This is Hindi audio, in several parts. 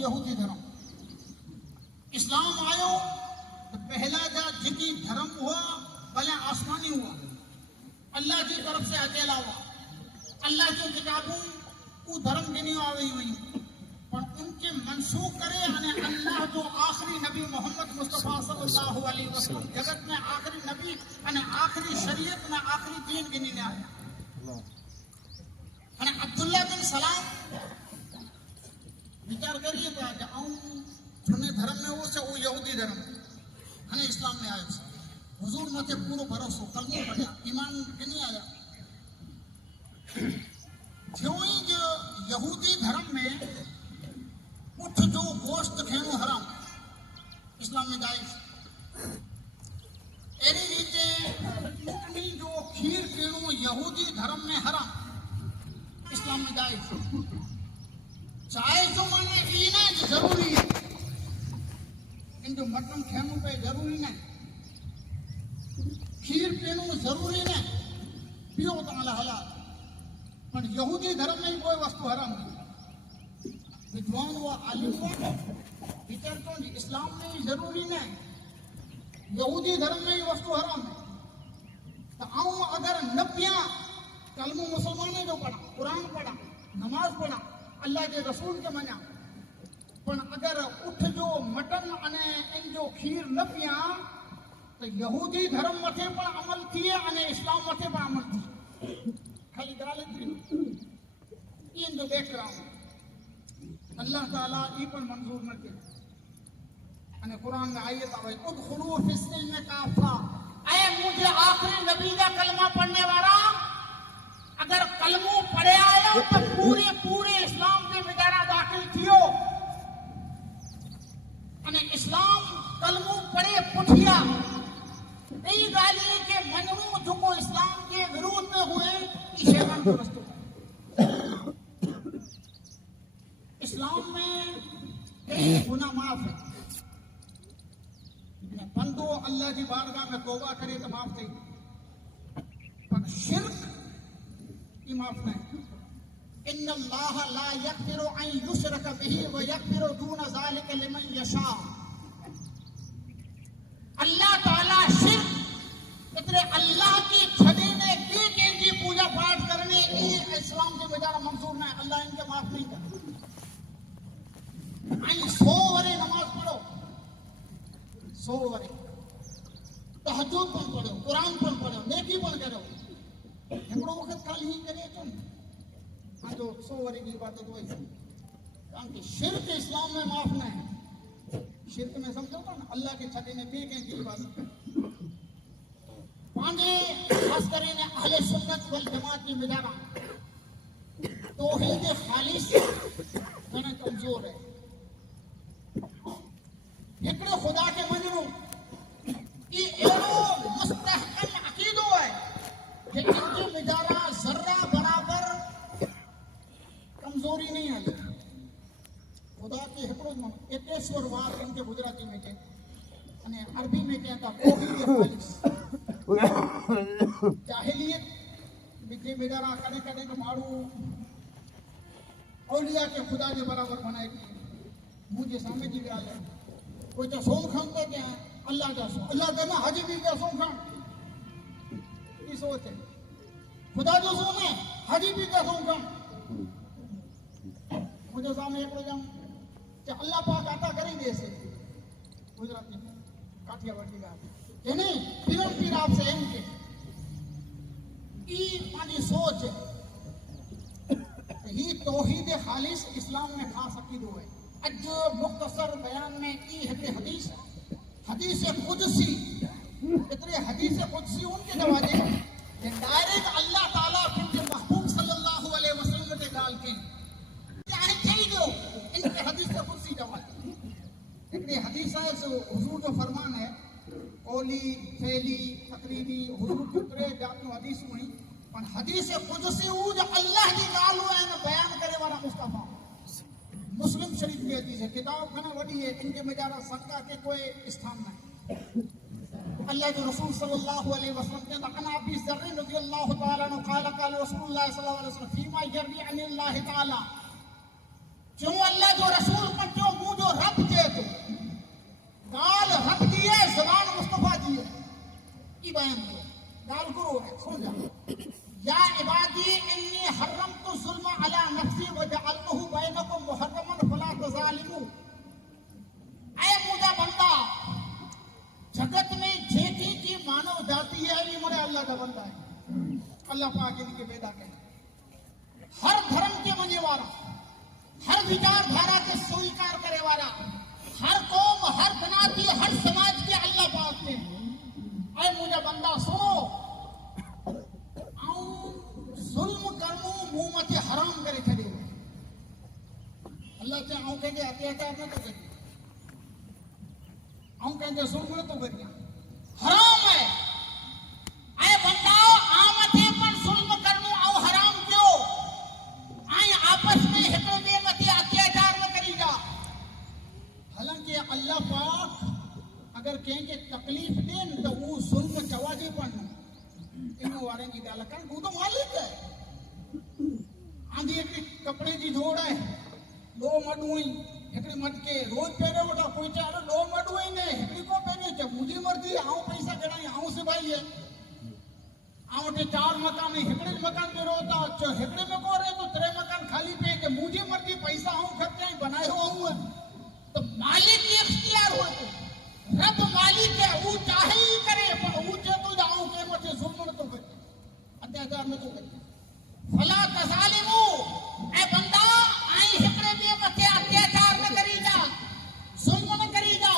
यहूदी धर्म। इस्लाम आयो तो पहला जा जिकी धर्म हुआ भले आसमानी हुआ, अल्लाह की तरफ से अकेला हुआ, अल्लाह की किताबों वो धर्म गिनी आवे हुई, पर उनके मनसूख करे अने अल्लाह जो आखिरी नबी मोहम्मद मुस्तफा सल्लल्लाहु अलैहि वसल्लम जगत में आखिरी नबी अने आखिरी शरीयत में आखिरी दीन गिनी ने आया। अने अब्दुल्ला बिन सलाम विचार करिए तो आज आऊं जुने धर्म में वो से वो यहूदी धर्म अने इस्लाम में आयो से हुजूर मथे पूरो भरोसो कलमो पढ़िया ईमान गिनी आया। जो ही जो यहूदी धर्म में उठ जो गोश्त खेनो हराम इस्लाम में जायज, एरी रीते उठनी जो खीर पीणो यहूदी धर्म में हराम इस्लाम में जायज। चाय जो माने ई ना जरूरी है, इन जो मटन खेनो पे जरूरी नहीं, खीर पीणो जरूरी नहीं, पियो तो हलाल, पर यहूदी धर्म में कोई वस्तु हराम नहीं। विद्वान हुआ आलिम हुआ विचार तो इस्लाम में ही जरूरी नहीं, यहूदी धर्म में ही वस्तु हराम है। तो आऊं अगर न पिया कलमो मुसलमाने जो पढ़ा, कुरान पढ़ा, नमाज पढ़ा, अल्लाह के रसूल के मना, पर अगर उठ जो मटन अने इन जो खीर न पिया तो यहूदी धर्म मथे पर अमल थिए अने इस्लाम मथे पर अमल थिए। खाली गाल थी इन जो देख रहा हूं अल्लाह ताला ई पर मंजूर न के अने कुरान में आयत आवे उदखुलू फिस्सिल्म काफा, ऐ मुझे आखिरी नबी का कलमा पढ़ने वाला अगर कलमो पढ़े आयो तो पूरे पूरे इस्लाम के विचारा दाखिल थियो अने इस्लाम कलमो पढ़े पुठिया ई गाली के मनमो जो को इस्लाम के विरोध में हुए ई शैतान की वस्तु है। इस्लाम में गुनाह माफ है, बंदो अल्लाह की बारगाह में तौबा करे तो माफ थी, पर शिर्क की माफ नहीं। इन्नल्लाह ला यग़फिरु अन युशरक बिही व यग़फिरु दून ज़ालिका लिमन यशा। अल्लाह ताला शिर्क इतने अल्लाह की छदे ने के की पूजा पाठ करने की इस्लाम के बेचारा मंजूर नहीं, अल्लाह इनके माफ नहीं करता। 100 वरे नमाज पढ़ो, 100 वरे तहज्जुद पण पढ़ो, कुरान पण पढ़ो, नेकी पण करो, हिकिड़ो वक़्त खाली ही करे तो हाँ जो 100 वरे की बात तो वही, कारण कि शिर्क इस्लाम में माफ नहीं है। शिर्क में समझो ना अल्लाह के छठे ने भी कहीं की बात पांडे खास करे ने अहले सुन्नत वल जमात की मिजारा तौहीद खालिस घणा कमजोर है। हिकिड़ो खुदा के मञणो ई एड़ो मुस्तहकम अकीदो है कि इनकी मिजारा जर्रा बराबर कमजोरी नहीं है। खुदा के हिकिड़ो एकेश्वरवाद इनके गुजराती में के अने अरबी में कहता तौहीद खालिस। जाहिलियत बिजे मिजारा कदे कदे तो मारू औलिया के खुदा के बराबर बनाए की मुझे सामने जी गाल है। कोई तो सोम खान का क्या है अल्लाह का सो, अल्लाह का ना हाजी भी का सोम खान की सोच है, खुदा जो सोम है हाजी भी का सोम खान। मुझे सामने एक रोज कि अल्लाह पाक आता करी दे से गुजराती में काठियावाड़ी का कि नहीं पीरम पीर आपसे एम के ई पानी सोच ही तौहीद खालिस इस्लाम में खास अकीदो है। अज मुख्तसर बयान में ई है हदीस हदीस कुदसी इतने हदीस कुदसी उनके दरवाजे कि डायरेक्ट अल्लाह ताला के महबूब सल्लल्लाहु अलैहि वसल्लम के गाल के चाहे कही दो इनके हदीस कुदसी दरवाजे इतने हदीस है सो हुजूर जो फरमान है ओली फैली तकरीरी हुजूर कितरे जातो हदीस हुई पर हदीस कुदसी वो जो अल्लाह की गाल है ना बयान करे वाला मुस्तफा मुस्लिम शरीफ की हदीस है। किताब घना वडी है, इनके में ज्यादा शंका के कोई स्थान नहीं। अल्लाह के रसूल सल्लल्लाहु अलैहि वसल्लम के अना अबी ज़र्र रज़ियल्लाहु तआला अन्हु क़ाल क़ाल रसूलुल्लाह सल्लल्लाहु अलैहि वसल्लम फीमा यरदी अनिल्लाह तआला, जो अल्लाह जो रसूल पर सुन जा, या इबादी इन्नी हर्रमतु ज़ुल्म अला नफ्सी व जअलतहु बैनकुम मुहर्रमन फला तज़ालिमू। ऐ मुझा बंदा, जगत में जेकी की मानव जाति है ये मोरे अल्लाह का बंदा है। अल्लाह पाक इनके पैदा करे, हर धर्म के मने वाला, हर विचारधारा के स्वीकार करे वाला, हर कौम, हर बनाती, हर समाज के अल्लाह पाक ने ऐ मुझे बंदा सुनो, आऊं जुल्म करूं मुंह मत हराम करे छड़े। अल्लाह चाहे आऊं कहेंगे अत्याचार न तो करिए, आऊं कहेंगे जुल्म न तो करिए, हराम है। ऐ बंदा आमथे पर जुल्म करूं आऊं हराम क्यों? आई आपस में हिकड़े ॿिए मथे अत्याचार न करी जा। हालांकि अल्लाह पाक अगर कंहिंखे तकलीफ़ ॾियनि त उहो ज़ुल्म चवाजे पण इन वारनि जी ॻाल्हि कनि, हू त मालिक है। आंधी हिकिड़ी कपिड़े जी जोड़ आहे, दो मॾूं आहिनि, हिकिड़ी मटके रोज़ पहिरियों वठा कोई चाहे दो मॾूं आहिनि, हिकिड़ी को पहिरियों चए मुंहिंजी मर्ज़ी, आऊं पैसा कढाई, आऊं सिबाई है, आऊं वटि 4 मकान, हिकिड़े मकान में रहता अचो, हिकिड़े में को रहे तो 3 मकान खाली पे के मुंहिंजी मर्ज़ी, पैसा आऊं ख़र्चाई बनायो आऊं। तो मालिक की इख्तियार हो तो रब मालिक है, वो चाहे ही करे, पर वो चाहे तो जाऊं के मथे जुल्म न तो करे, अत्याचार न तो करे। फला तज़ालिमू, ए बंदा आई हिकड़े ॿिए मथे अत्याचार न करी जा, जुल्म न करी जा,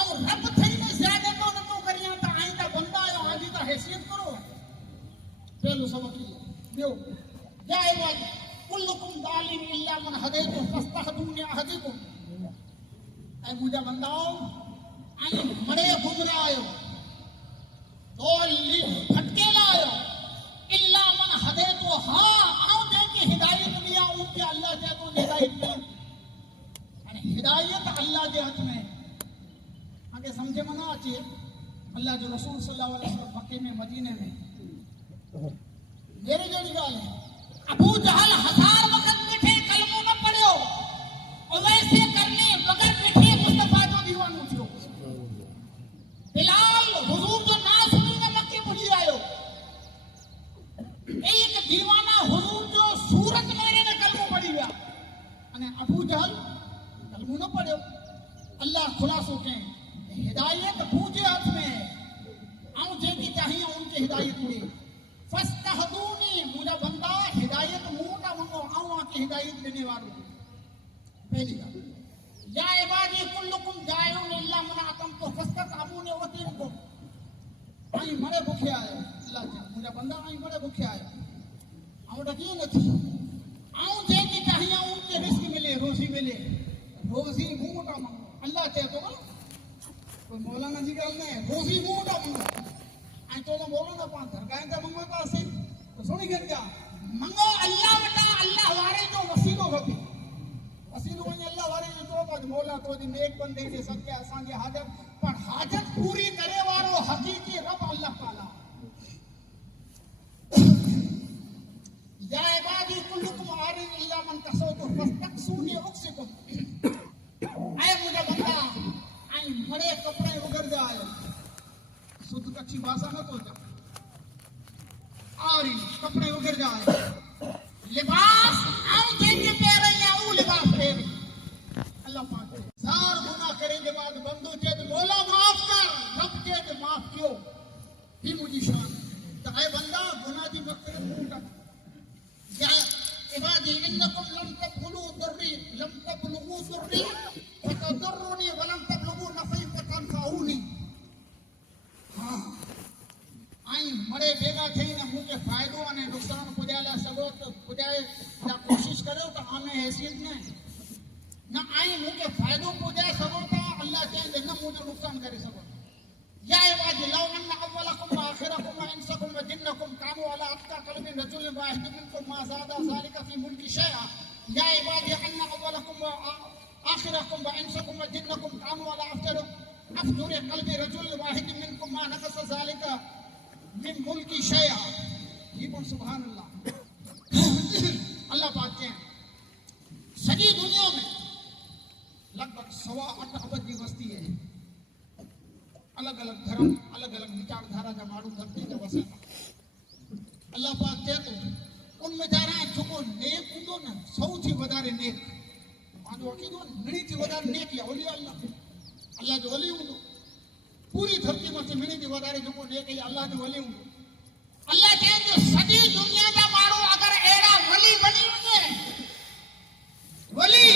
और रब थई में ज़्यादा तो न तो करिया, त आई त बंदा आयो, आजी त हैसियत करो। पहलू सबक ये ॿियो, या इबादी कुल्लुकुम दालिन इल्ला मन हदैतु फस्तहदूनि अहदिकुम। ऐ मुंहिंजा बंदाओ, आई मरे घुमरा आयो, तो भटकेला आयो, इल्ला मन हदैतु, हाँ आऊं जंहिंखे हिदायत दिया उनके अल्लाह चाहे तो हिदायत ॾे। यानी हिदायत अल्लाह जे हथ में। आगे समझ में ना अचे, अल्लाह जो रसूल सल्लल्लाहु अलैहि वसल्लम मक्के में मदीने में मेरे जड़ी ॻाल्हि है, अबू जहल 1000 वक़्त बैठे कलमो न पढ़ियो, वैसे करने बगैर बैठे मुस्तफा जो दीवानो थियो। बिलाल हुजूर जो ना सुनी न मक्के पुजी आयो, एक दीवाना हुजूर जो सूरत मेरे ने कलमो पढ़ी विया, अने अबू जहल कलमो न पढ़ियो। अल्लाह खुलासो कहे, हिदायत पूजे हाथ में है, आऊं जेकी चाहिए उनके हिदायत ॾे। फस्तहदूनी, मुझा बंदा हिदायत मुंह ना मंगो, आऊं आके हिदायत देने वालो। पहली बात, या इबादी कुल्लुकुम जाइउन इल्ला मन अतमतु फस्ततअबूनि वतीनकुम। आई मरे भूखे आयो, अल्लाह जा मुझा बंदा आई मरे भूखे आयो, आऊं डकी नथी, आऊं जेकी चाहिए उनके रिस्क मिले, रोजी मिले, रोजी मुंह ना मंगो। अल्लाह चाहे तो कोई मौलाना जी ॻाल्हि न, रोजी मुंह ना मंगो। ऐं तो मौलाना पाण दरगाह जा मंगो था असीं तो सुणी गॾु जा मंगो अल्लाह वटा, अल्लाह वारे जो वसीलो खपे। वसीलो वञे अल्लाह वारे जो तो त मौला तो जी नेक बंदे जे सदके असांजी हाजत, पर हाजत पूरी करे वारो हकीकी रब अल्लाह ताला। या इबादी कुल्लुकुम आरिन इल्ला मन कसौतु फस्तक्सूनी उक्सिकुम। ऐ मुझा बंदा, आई मरे कपड़े उगर जा आयो, शुद्ध कच्ची भाषा न तो जा, और कपड़े उगर जाए, लिबास आऊं जेके पहरे या वो लिबास पहरे। अल्लाह पाक सार गुनाह करे के बाद बंदो चेत मौला माफ कर, रब चेत माफ क्यों, ही मुझी शान। तो ऐ बंदा गुनाह दी मग़फ़िरत मूंटा, या इबादी इन्नकुम लम तबलुगू दुर्री फतदुर्रुनी वलम तबलुगू नफ़ी फतनफऊनी। हाँ आई मरे भेगा थी न मुझे फायदो अने नुकसान पुजाए सगो तो पुजाए या कोशिश करो तो हमें हैसियत न आई मुझे फायदो पुजाए सगो तो अल्लाह चाहे न मुझे नुकसान करे सगो। या इबादी लौ अन्न अव्वलकुम व आखिरकुम व इंसकुम व जिन्नकुम कानू अला अत्का क़ल्बि रजुलिन वाहिदिन मिनकुम मा ज़ादा ज़ालिका फी मुल्की शैअ। या इबादी अन्न अव्वलकुम व आखिरकुम व इंसकुम व जिन्नकुम कानू अला अफ्जर क़ल्बि रजुलिन वाहिदिन मिनकुम मा नक़सा ज़ालिका मिन मुल्की शैअ। ये बोल सुभान अल्लाह। अल्लाह पाक के सजी दुनिया में लगभग 8.25 अरब की वस्ती है, अलग अलग धर्म अलग अलग विचारधारा का माण्हू धरती ते वसे था। अल्लाह पाक चए थो उनमें जारा जेको नेक हूंदो न सौथी वधारे नेक मुंहिंजो अक़ीदो मिणी थी वधारे नेक या वली अल्लाह जो वली हूंदो पूरी धरती मथे मिणी थी वधारे जेको नेक या अल्लाह जो वली हूंदो अल्लाह चए थो सॼी दुनिया जा माण्हू अगरि अहिड़ा वली बणी वञे वली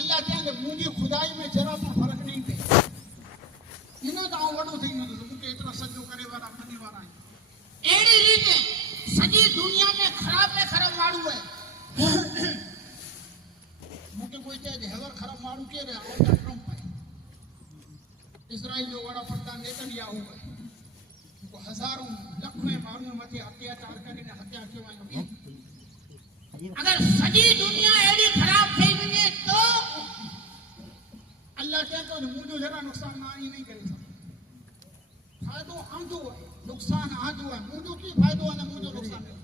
अल्लाह चए मुंहिंजी खुदाई में जरा सा फ़र्क़ु नहीं पए इनो त आउं वॾो थी वेंदुसि मूंखे एतिरा सजो करे वारा मञे वारा आहिनि अहिड़ी रीति सॼी दुनिया में ख़राब माण्हू आहे मूंखे कोई चए हैवर ख़राब माण्हू केरु आहे ट्रम्प आहे इज़राइल जो वड़ा प्रधान नेतन्याहू आहे जेको हज़ारों लखें माण्हू मथे अत्याचार करे हत्या कयो आहे अगर सॼी दुनिया अहिड़ी ख़राब थी वञे तो अल्लाह चए थो मुंहिंजो जरा नुक़सान मां नहीं करे सघंदो फ़ाइदो आंदो आहे नुक़सान आंदो आहे मुंहिंजो कीअं फ़ाइदो आहे न मुंहिंजो नुक़सान आहे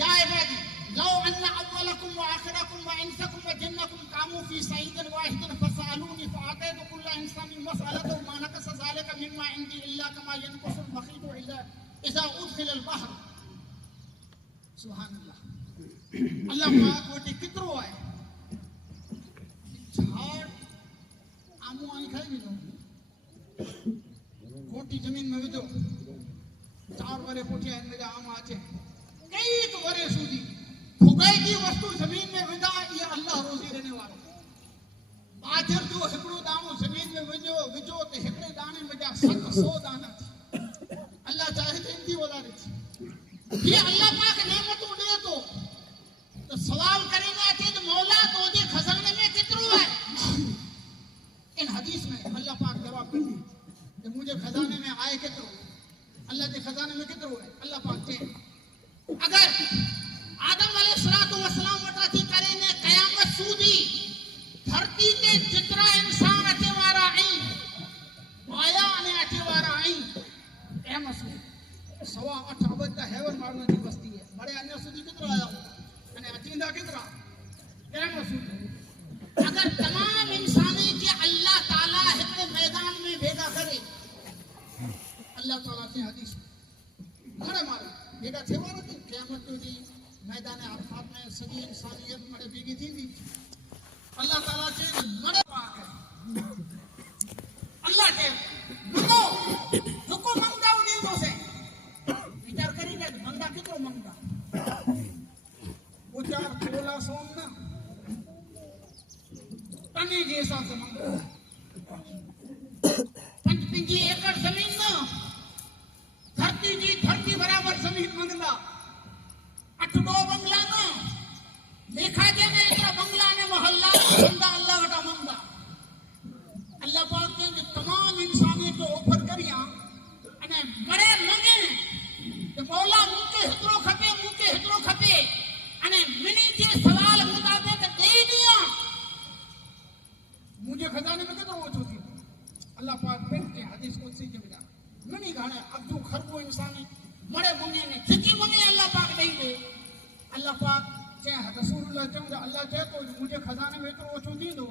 या इबादी लौ अन्न अव्वलकुम व आखिरकुम व इंसकुम व जिन्नकुम कामू फी सईदिन वाहिदिन फसअलूनी फअतैतु कुल्ल इंसानिन मसअलतहु मा नक़स ज़ालिका मिम्मा इंदी इल्ला कमा यनक़ुसुल मखीतु इज़ा उदखिलल बहर सुभान अल्लाह अल्लाह पाक वटि केतिरो आहे झाड़ आमू आई खाई विझो खोटी जमीन में विझो 4 वरे पुठियां हिन जा आम अचे कई वरे सूदी फुगाइती वस्तु जमीन में विधा ये अल्लाह रोज़ी देने वालो बाजर जो हिकिड़ो दाणो जमीन में विझो तो हिकिड़े दाणे में जा 700 दाना अल्लाह चाहे तो इनकी वधारे ये अल्लाह पाक नेमतूं ॾे थो तो सवाल करे न अचे तो मौला तुंहिंजे खज़ाने में केतिरो आहे इन हदीस में अल्लाह पाक जवाब ॾींदी कि मुझे खजाने में आए केतिरो अल्लाह के खजाने में केतिरो है अल्लाह पाक चए अगर आदम अलैहिस्सलातु वस्सलाम वटा थी करे ने क़यामत सूदी धरती ते जेतिरा इंसान अचे वारा आहिनि माया अने अचे वारा आहिनि क़यामत सूदी 8.25 अबज का हैवन माण्हुनि जी बस्ती है बड़े अन्य सूदी केतिरा आया अने अचींदा केतिरा क़यामत सूदी अगर तमाम इंसानी के अल्लाह ताला एक मैदान में भेगा करे अल्लाह ताला के हदीस घणे मारे भेगा थे वारो थी क़यामत जो दी मैदान अरफात में सॼी इंसानियत मरे भेगी थींदी अल्लाह ताला के मरे पाक है अल्लाह के मंगो जेको मंगदा उनी तो से विचार करी के मंगदा केतिरो मंगदा वो 4 तोला सोन ना तने जे हिसाब से मंगदा 5 एकड़ जमीन ना धरती बराबर जमीन मंगदा 8 बंगला ना देखा जे ने एतरा बंगला ने मोहल्ला बंदा अल्लाह वटा मंगदा अल्लाह पाक के तमाम इंसानी को ऑफर करिया अने बड़े मंगे तो मौला मुके हितरो खपे अने मिनी जे सवाल मुताबिक दे दिया मुझे खजाने में केतिरो ओछो थी अल्लाह पाक के हदीस कुदसी के बिना मिनी गाने अब्दू खरबो इंसानी मड़े मंगे ने जिकी मंगे अल्लाह पाक दे दे अल्लाह पाक चे रसूलुल्लाह चंदा अल्लाह चे तो मुझे खजाने में तो ओछो दींदो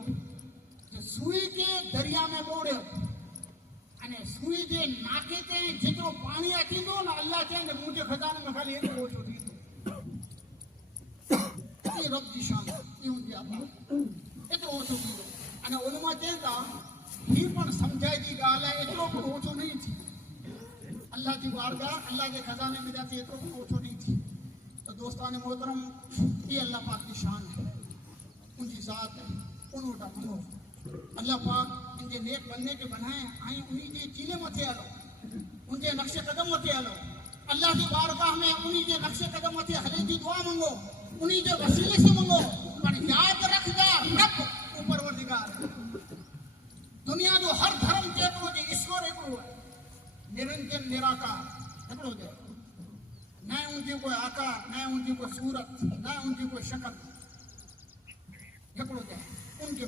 कि सुई के दरिया में बोड़ियो अने सुई जे नाके ते जेतिरो पानी अचींदो न अल्लाह चे मुझे खजाने में खाली एतिरो ओछो दींदो ये रब जी शान ये हुंदी अल्लाह एतिरो ओछो दींदो अने उलमा चवनि था ही पण समझाई जी ॻाल्हि आहे एतिरो पण ओछो नहीं थी अल्लाह की बारगाह अल्लाह के खजाने में जाती एतिरो पण ओछो नहीं थी तो दोस्तान मोहतरम ये अल्लाह पाक की शान है उनकी ज़ात है उनका मनो अल्लाह पाक इनके नेक बनने के बनाए आई उन्हीं के चीले मथे हलो उनके नक्शे कदम मथे हलो अल्लाह की बारगाह में उन्हीं के नक्शे कदम मथे हले की दुआ मंगो उन्हीं के वसीले से मंगो पर याद रखदा रब परवरदिगार दुनिया जो हर धर्म के तो जी ईश्वर एकड़ो है निरंजन निराकार एकड़ो है न उनकी कोई आकार न उनकी कोई सूरत न उनकी कोई शक्ल एकड़ो है उनके